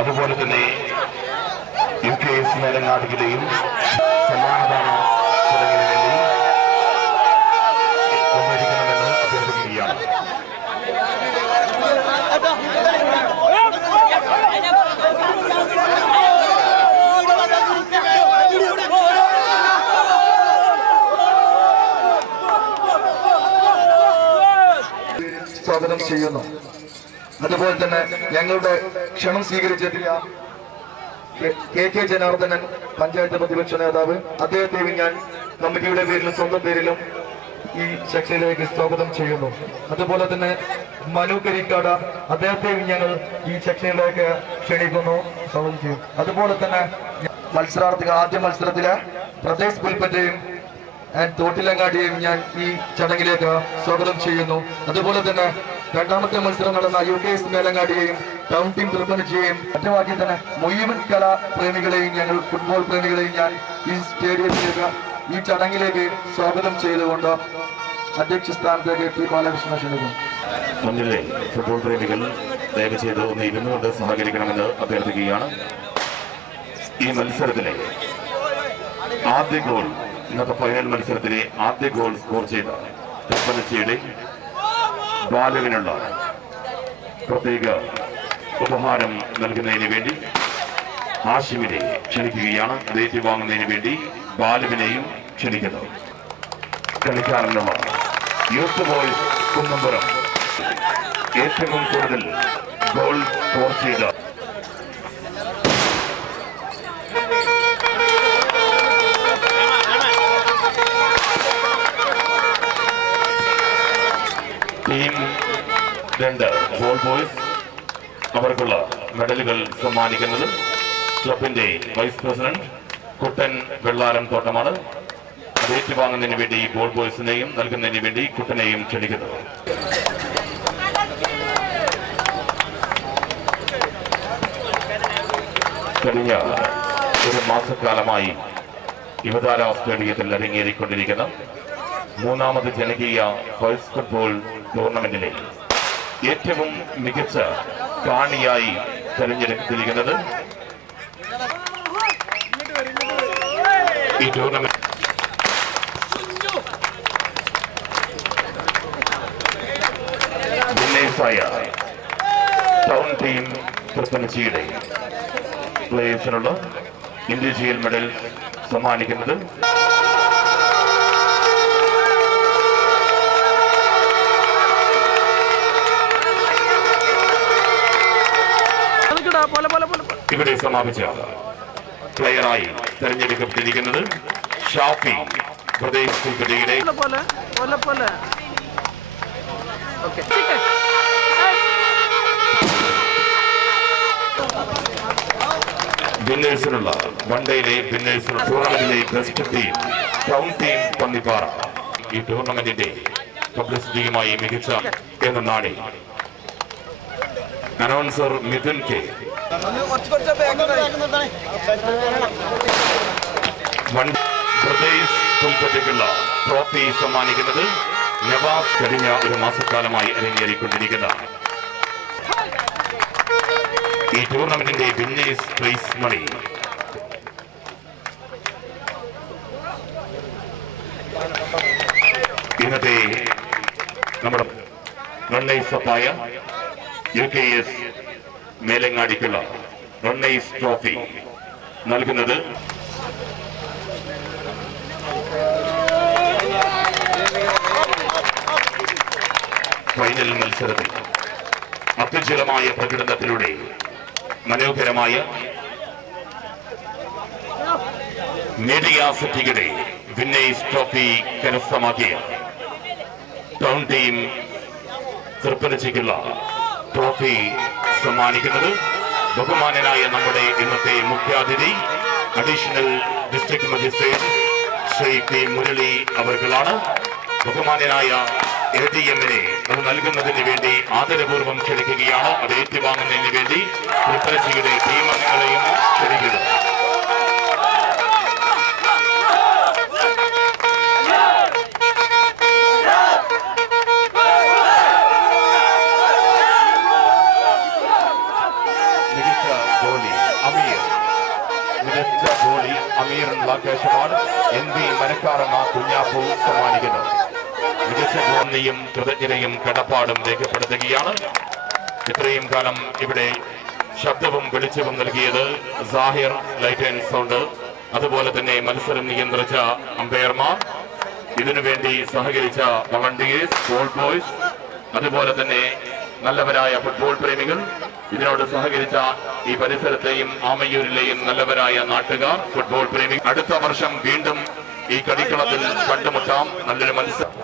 അതുപോലെ തന്നെ UKS മേലങ്ങാടിയിലെയും സമ്മാനദാന ചടങ്ങിന് വേണ്ടി കൊണ്ടുവരിക്കണമെന്ന് അഭ്യർത്ഥിക്കുകയാണ്. സ്വാഗതം ചെയ്യുന്നു. അതുപോലെ തന്നെ ഞങ്ങളുടെ ക്ഷണം സ്വീകരിച്ചെത്തിയ KK ജനാർദ്ദനൻ പഞ്ചായത്ത് പ്രതിപക്ഷ നേതാവ്, അദ്ദേഹത്തെയും ഞാൻ കമ്മിറ്റിയുടെ പേരിലും സ്വന്തം പേരിലും ഈ സെക്ഷനിലേക്ക് സ്വാഗതം ചെയ്യുന്നു. അതുപോലെ തന്നെ മനു കരിക്കാട്, അദ്ദേഹത്തെയും ഞങ്ങൾ ഈ സെക്ഷനിലേക്ക് ക്ഷണിക്കുന്നു, സ്വാഗതം ചെയ്യും. അതുപോലെ തന്നെ മത്സരാർത്ഥികൾ ആദ്യ മത്സരത്തിലെ പ്രദേശ് പുൽപ്പറ്റയും തോട്ടിലങ്ങാടിയെയും ഞാൻ ഈ ചടങ്ങിലേക്ക് സ്വാഗതം ചെയ്യുന്നു. അതുപോലെ തന്നെ രണ്ടാമത്തെ മത്സരം നടന്ന UKS മേലങ്ങാടിയെയും ടൗൺ ടീം തിരുപ്പനച്ചിയെയും മറ്റുമാക്കി തന്നെ മുഴുവൻ കലാ പ്രേമികളെയും ഞങ്ങൾ ഫുട്ബോൾ പ്രേമികളെയും ഞാൻ ഈ സ്റ്റേഡിയത്തിലേക്ക് ഈ ചടങ്ങിലേക്ക് സ്വാഗതം ചെയ്തുകൊണ്ട് അധ്യക്ഷ സ്ഥാനത്തേക്ക് P. ബാലകൃഷ്ണൻ ക്ഷണിക്കുന്നു. മുന്നിലെ ഫുട്ബോൾ പ്രേമികൾ ദയവ് ചെയ്ത് ഒന്ന് ഇരുന്നുകൊണ്ട് സഹകരിക്കണമെന്ന് അഭ്യർത്ഥിക്കുകയാണ്. ഈ മത്സരത്തിലെ ആദ്യ ഗോൾ, ഇന്നത്തെ ഫൈനൽ മത്സരത്തിലെ ആദ്യ ഗോൾ സ്കോർ ചെയ്ത തിരുപ്പനച്ചിയുടെ ബാലുവിനുള്ള പ്രത്യേക ഉപഹാരം നൽകുന്നതിന് വേണ്ടി ഹാഷിമിനെ ക്ഷണിക്കുകയാണ്. അത് ഏറ്റുവാങ്ങുന്നതിന് വേണ്ടി ബാലുവിനെയും ക്ഷണിക്കുന്നു. കളിക്കാരനുള്ള യൂത്ത് ബോയ്സ് കുന്നമ്പുറം ഏറ്റവും കൂടുതൽ ഗോൾ സ്കോർ ചെയ്ത ടീം 2 ബോൾ ബോയ്സ് അവർക്കുള്ള മെഡലുകൾ സമ്മാനിക്കുന്നത് ക്ലബിന്റെ വൈസ് പ്രസിഡന്റ് കുട്ടൻ വെള്ളാരം തോട്ടമാണ്. അത് ഏറ്റുവാങ്ങുന്നതിന് വേണ്ടി ബോൾ ബോയ്സിനെയും നൽകുന്നതിന് വേണ്ടി കുട്ടനെയും ക്ഷണിക്കുന്നു. കഴിഞ്ഞ ഒരു മാസക്കാലമായി യുവതാര സ്റ്റേഡിയത്തിൽ അരങ്ങേറിക്കൊണ്ടിരിക്കുന്ന മൂന്നാമത് ജനകീയ ഫസ്റ്റ് ഫുട്ബോൾ ടൂർണമെന്റിലെ ഏറ്റവും മികച്ച കാണിയായി തെരഞ്ഞെടുത്തിരിക്കുന്നത് ഈ ടൂർണമെന്റ് വിന്നേഴ്സായ ടൗൺ ടീം തിരുപ്പനച്ചിയുടെ പ്ലേയേഴ്സിനുള്ള ഇൻഡിവിജ്വൽ മെഡൽ സമ്മാനിക്കുന്നത് ഇവിടെ സമാപിച്ച പ്ലെയറായി തെരഞ്ഞെടുക്കപ്പെട്ടിരിക്കുന്നത് ഷാഫി പ്രദേശ് പുൽപ്പറ്റയുടെ വിന്നേഴ്സിനുള്ള വൺഡേയിലെ വിന്നേഴ്സ് ടൂർണമെന്റിലെ best team town team Pannippara. ഈ ടൂർണമെന്റിന്റെ പബ്ലിസിറ്റിയുമായി മികച്ച എന്ന നാടി അനൗൺസർ മിഥുൻ കെ. പ്രദേശ് പുൽപ്പറ്റയ്ക്കുള്ള ട്രോഫി സമ്മാനിക്കുന്നത് നവാസ്. കഴിഞ്ഞ ഒരു മാസക്കാലമായി അരങ്ങേറിക്കൊണ്ടിരിക്കുന്ന ഈ ടൂർണമെന്റിന്റെ വിന്നേഴ്സ് പ്രൈസ് മണി ഇന്നത്തെ നമ്മുടെ റണ്ണേഴ്സപ്പായ UKS മേലങ്ങാടിക്കുള്ള റണ്ണേഴ്സ് ട്രോഫി നൽകുന്നത് ഫൈനൽ മത്സരത്തിൽ അത്യുജ്വലമായ പ്രകടനത്തിലൂടെ മനോഹരമായ മീഡിയ സിറ്റിയുടെ വിന്നേഴ്സ് ട്രോഫി കരസ്ഥമാക്കിയ ടൗൺ ടീം തിരുപ്പനച്ചിക്കുള്ള ട്രോഫി സമ്മാനിക്കുന്നത് ബഹുമാനനായ നമ്മുടെ ഇന്നത്തെ മുഖ്യാതിഥി additional district magistrate Shri P. Murali അവർകളാണ്. ബഹുമാനനായ ADM-നെ അത് നൽകുന്നതിന് വേണ്ടി ആദരപൂർവ്വം ക്ഷണിക്കുകയാണ്. അത് ഏറ്റുവാങ്ങുന്നതിന് വേണ്ടി തിരുപ്പനച്ചിയുടെ ടീം അംഗങ്ങളെയും ക്ഷണിക്കുന്നു. മികച്ച അമീറുള്ള കേശവാണ് NB മനക്കാറമ്മ കുഞ്ഞാപ്പു സമ്മാനിക്കുന്നു. മികച്ച നന്ദിയും കൃതജ്ഞതയും കടപ്പാടും രേഖപ്പെടുത്തുകയാണ്. ഇത്രയും കാലം ഇവിടെ ശബ്ദവും വെളിച്ചവും നൽകിയത് സാഹിർ ലൈറ്റ് ആൻഡ് സൗണ്ട്, അതുപോലെ തന്നെ മത്സരം നിയന്ത്രിച്ച അമ്പയർമാർ, ഇതിനുവേണ്ടി സഹകരിച്ച വളണ്ടിയേഴ്സ്, ബോൾ ബോയ്സ്, അതുപോലെ തന്നെ നല്ലവരായ ഫുട്ബോൾ പ്രേമികൾ, ഇതിനോട് സഹകരിച്ച ഈ പരിസരത്തെയും ആമയൂരിലെയും നല്ലവരായ നാട്ടുകാർ, ഫുട്ബോൾ പ്രേമികൾ. അടുത്ത വർഷം വീണ്ടും ഈ കളിക്കളത്തിൽ കണ്ടുമുട്ടാം. നല്ലൊരു മത്സരം.